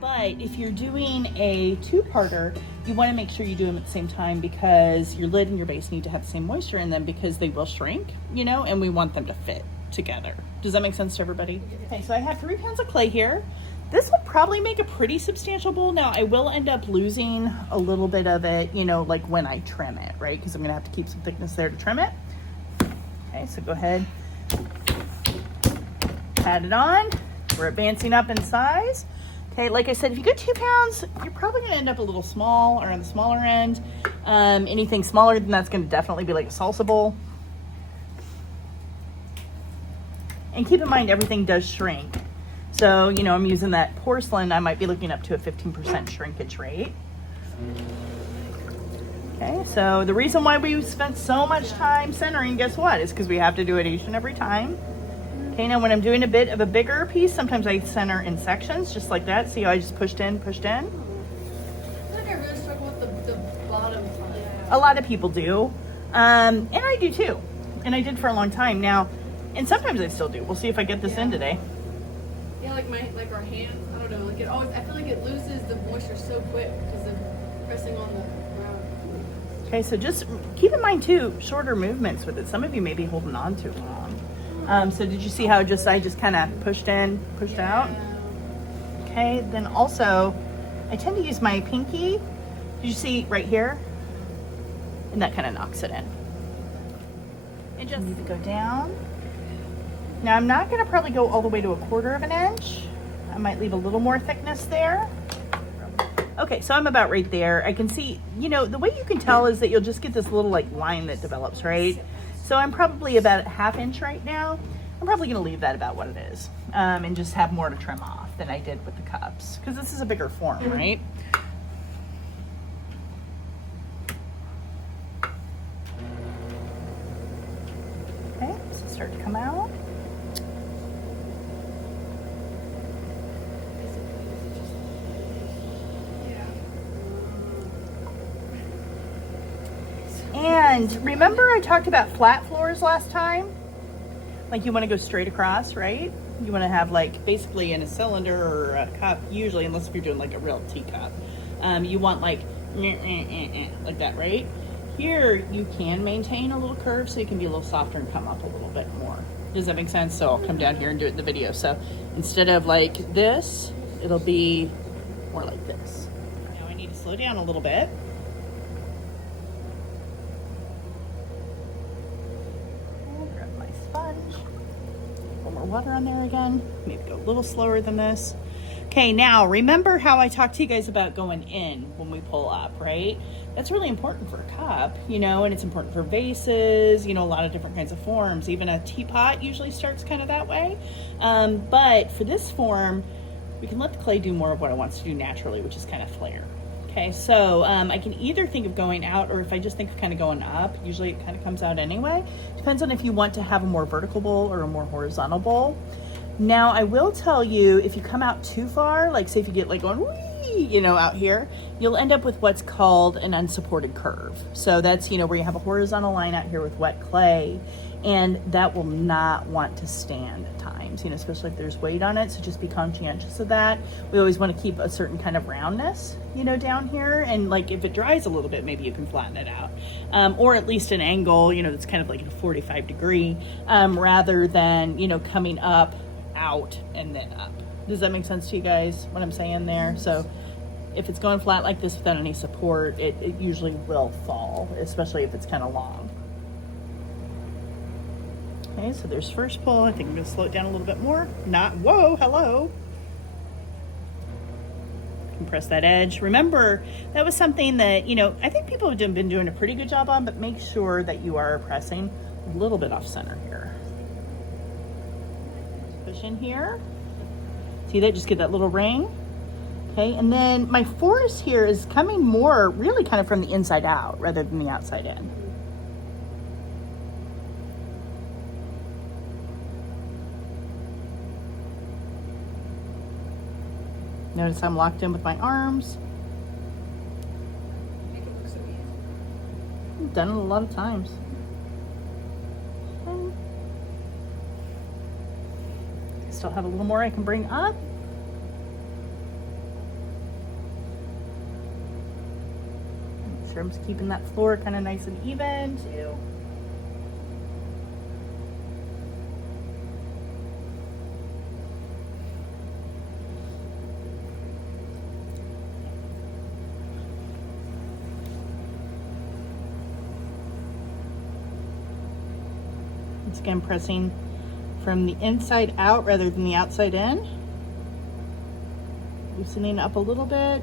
But if you're doing a two-parter, you want to make sure you do them at the same time because your lid and your base need to have the same moisture in them because they will shrink, and we want them to fit together. Does that make sense to everybody? Okay, so I have 3 pounds of clay here. This will probably make a pretty substantial bowl. Now, I will end up losing a little bit of it, like when I trim it, right? Because I'm going to have to keep some thickness there to trim it. Okay, so go ahead, pat it on. We're advancing up in size. Okay, like I said, if you go 2 pounds, you're probably going to end up a little small or on the smaller end. Anything smaller than that's going to definitely be like a salsa bowl. And keep in mind, everything does shrink. So, I'm using that porcelain. I might be looking up to a 15% shrinkage rate. Okay, so the reason why we spent so much time centering, guess what? Is because we have to do it each and every time. Okay, now when I'm doing a bit of a bigger piece, sometimes I center in sections, just like that. See how I just pushed in? I feel like I really struggle with the bottom part. A lot of people do. And I do too. And I did for a long time now. And sometimes I still do. We'll see if I get this in today. Yeah, like our hands, I don't know, I feel like it loses the moisture so quick because of pressing on the ground. Okay, so just keep in mind too, shorter movements with it. Some of you may be holding on too long. So did you see how I just kind of pushed in, pushed out? Okay, then also, I tend to use my pinky. Did you see right here? And that kind of knocks it in. And just need to go down. Now I'm not gonna probably go all the way to 1/4 of an inch. I might leave a little more thickness there. Okay, so I'm about right there. I can see, the way you can tell is that you'll just get this little line that develops, right? So I'm probably about 1/2 inch right now. I'm probably gonna leave that about what it is and just have more to trim off than I did with the cups because this is a bigger form, right? Okay, so start to come out. And remember I talked about flat floors last time? Like you want to go straight across, right? You want to have basically in a cylinder or a cup, usually, unless if you're doing a real teacup, you want like that, right? Here you can maintain a little curve so you can be a little softer and come up a little bit more. Does that make sense? So I'll come down here and do it in the video. So instead of like this, it'll be more like this. Now I need to slow down a little bit. Water on there again. Maybe go a little slower than this. Okay, now remember how I talked to you guys about going in when we pull up, right? That's really important for a cup, and it's important for vases, a lot of different kinds of forms. Even a teapot usually starts kind of that way. But for this form, we can let the clay do more of what it wants to do naturally, which is kind of flare. Okay, so I can either think of going out, or if I just think of kind of going up, usually it kind of comes out anyway. Depends on if you want to have a more vertical bowl or a more horizontal bowl. Now, I will tell you, if you come out too far, like say if you get going, whee, out here, you'll end up with what's called an unsupported curve. So that's, where you have a horizontal line out here with wet clay, and that will not want to stand at times, especially if there's weight on it. So just be conscientious of that. We always want to keep a certain kind of roundness, down here. And if it dries a little bit, maybe you can flatten it out. Or at least an angle, that's kind of like a 45 degree, rather than, coming up, out, and then up. Does that make sense to you guys, what I'm saying there? So if it's going flat like this without any support, it usually will fall, especially if it's kind of long. Okay, so there's first pull. I think I'm going to slow it down a little bit more. Whoa, hello. Compress that edge. Remember, that was something that, I think people have been doing a pretty good job on, but make sure that you are pressing a little bit off center here. Push in here. See that? Just get that little ring. Okay, and then my force here is coming more really kind of from the inside out rather than the outside in. Notice I'm locked in with my arms. Make it look so easy. I've done it a lot of times. Still have a little more I can bring up. sure I'm just keeping that floor kind of nice and even too. Once again, pressing from the inside out rather than the outside in. Loosening up a little bit.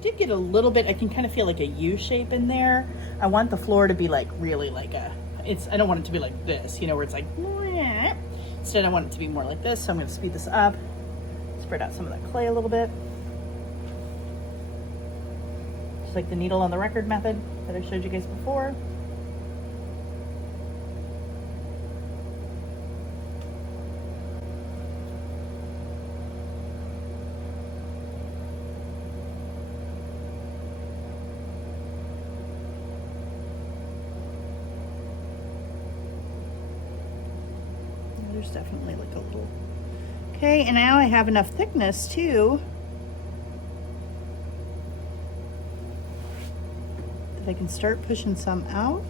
Did get a little bit, I can kind of feel like a U shape in there. I want the floor to be like really like I don't want it to be like this, you know, where it's like, Mwah. Instead I want it to be more like this. So I'm going to speed this up, spread out some of that clay a little bit. Just like the needle on the record method that I showed you guys before. There's definitely like a little, okay, and now I have enough thickness too that I can start pushing some out.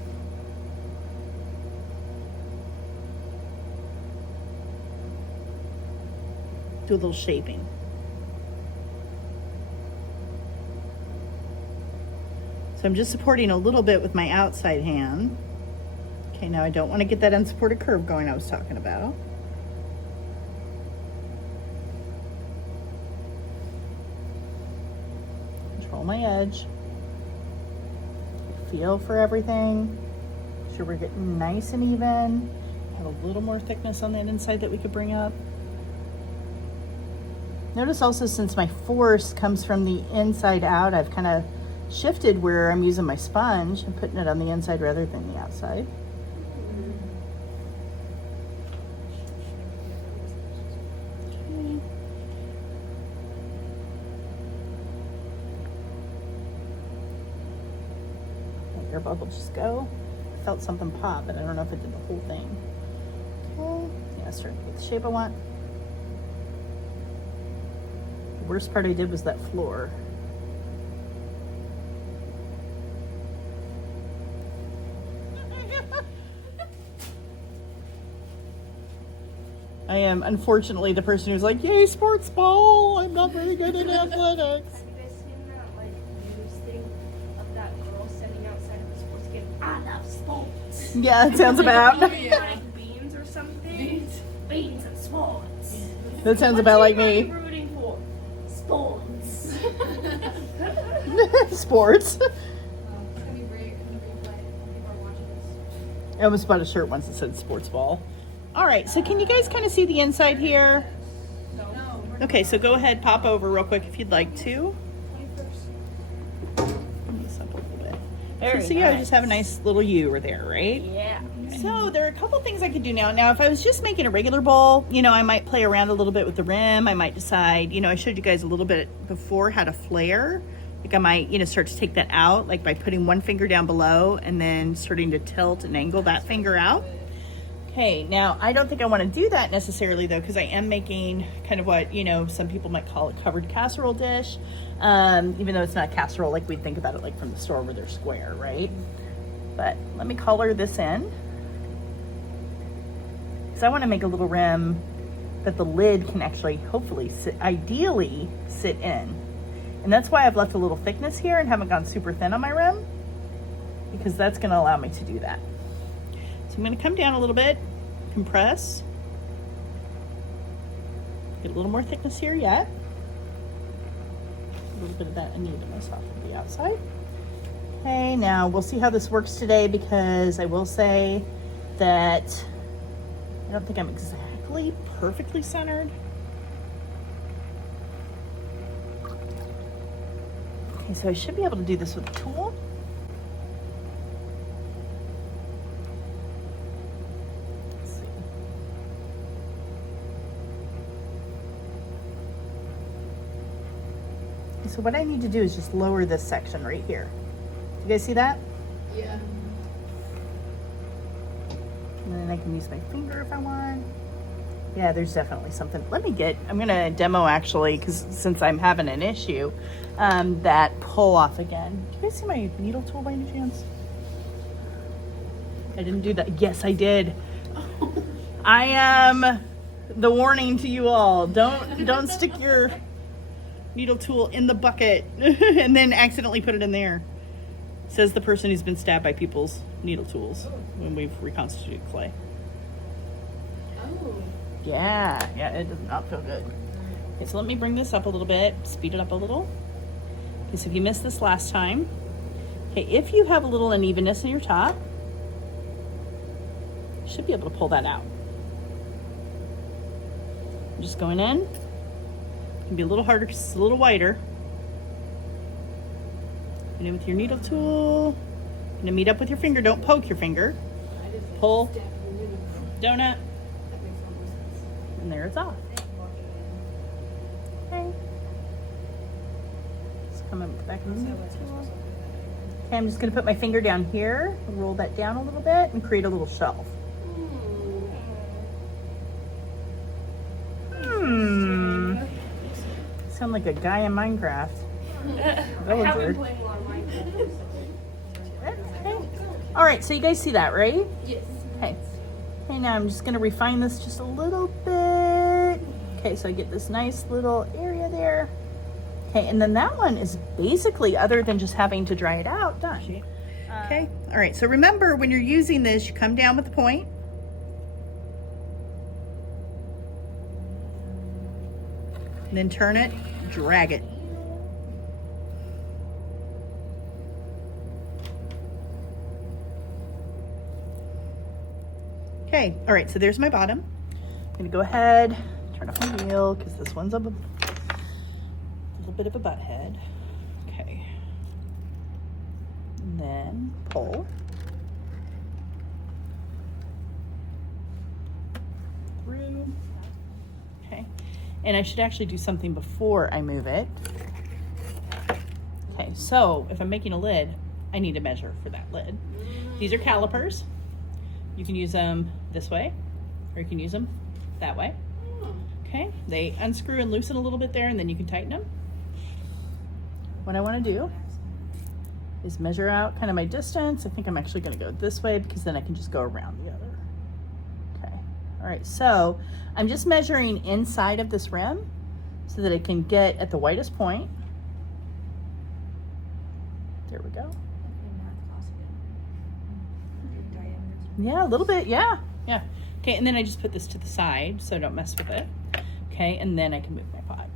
Do a little shaping. So I'm just supporting a little bit with my outside hand. Okay, now I don't want to get that unsupported curve going I was talking about. Control my edge. Feel for everything. Make sure we're getting nice and even. Have a little more thickness on that inside that we could bring up. Notice also, since my force comes from the inside out, I've kind of shifted where I'm using my sponge and putting it on the inside rather than the outside. Air bubble just go. I felt something pop, but I don't know if it did the whole thing. Okay, yeah, start to get the shape I want. The worst part I did was that floor. I am unfortunately the person who's like, yay, sports ball. I'm not very good at athletics. Have you guys seen that like news thing of that girl standing outside of the sports game? I love sports. Yeah, it sounds about. Oh, yeah. Like beans or something. Beans and sports. That sounds What about like team are you me. rooting for? Sports. Sports. It's gonna be great in the replay. People are watching this. I almost bought a shirt once that said sports ball. All right, so can you guys kind of see the inside here? No. Okay, so go ahead, pop over real quick if you'd like to. Bring this up a little bit. Very so yeah, I nice. just have a nice little U there, right? Yeah. So there are a couple things I could do now. Now, if I was just making a regular bowl, you know, I might play around a little bit with the rim. I might decide, you know, I showed you guys a little bit before how to flare. Like I might, you know, start to take that out, like by putting one finger down below and then starting to tilt and angle that finger out. Okay, now I don't think I want to do that necessarily though, because I am making kind of what, you know, some people might call a covered casserole dish, even though it's not casserole like we'd think about it like from the store where they're square, right? But let me color this in. Because I want to make a little rim that the lid can actually, hopefully, ideally sit in. And that's why I've left a little thickness here and haven't gone super thin on my rim, because that's going to allow me to do that. So I'm going to come down a little bit, compress, get a little more thickness here yet. A little bit of that unevenness off of the outside. Okay, now we'll see how this works today, because I will say that I don't think I'm exactly perfectly centered. Okay, so I should be able to do this with a tool. So what I need to do is just lower this section right here. You guys see that? Yeah. And then I can use my finger if I want. Yeah, there's definitely something. I'm going to demo actually, because since I'm having an issue, that pull off again. Do you guys see my needle tool by any chance? I didn't do that. Yes, I did. I am the warning to you all. Don't stick your needle tool in the bucket and then accidentally put it in there. Says the person who's been stabbed by people's needle tools when we've reconstituted clay. Oh. Yeah, it does not feel good. Okay, so let me bring this up a little bit, speed it up a little. Okay, so if you missed this last time, okay, if you have a little unevenness in your top, you should be able to pull that out. I'm just going in. It can be a little harder because it's a little wider. And in with your needle tool. You're gonna meet up with your finger. Don't poke your finger. I just Pull. stabbed your needle. Donut. That makes no more sense. And there it's off. Okay. Just come up with the back of the needle tool. Okay, I'm just gonna put my finger down here, roll that down a little bit, and create a little shelf. Sound like a guy in Minecraft. I have Villager. been playing a lot of Minecraft. Okay. All right, so you guys see that, right? Yes. Okay. Okay, now I'm just gonna refine this just a little bit. Okay, so I get this nice little area there. Okay, and then that one is basically, other than just having to dry it out, done. Okay, all right, so remember when you're using this, you come down with the point. And then turn it, drag it. Okay, all right, so there's my bottom. I'm gonna go ahead, turn off my wheel, because this one's a little bit of a butt head. Okay. And then pull. Through. Okay. And I should actually do something before I move it. Okay, so if I'm making a lid, I need to measure for that lid. These are calipers. You can use them this way, or you can use them that way. Okay, they unscrew and loosen a little bit there, and then you can tighten them. What I want to do is measure out kind of my distance. I think I'm actually going to go this way because then I can just go around the other. Okay, all right, so I'm just measuring inside of this rim so that I can get at the widest point. There we go. Yeah, a little bit, yeah. Okay, and then I just put this to the side so I don't mess with it. Okay, and then I can move my pot.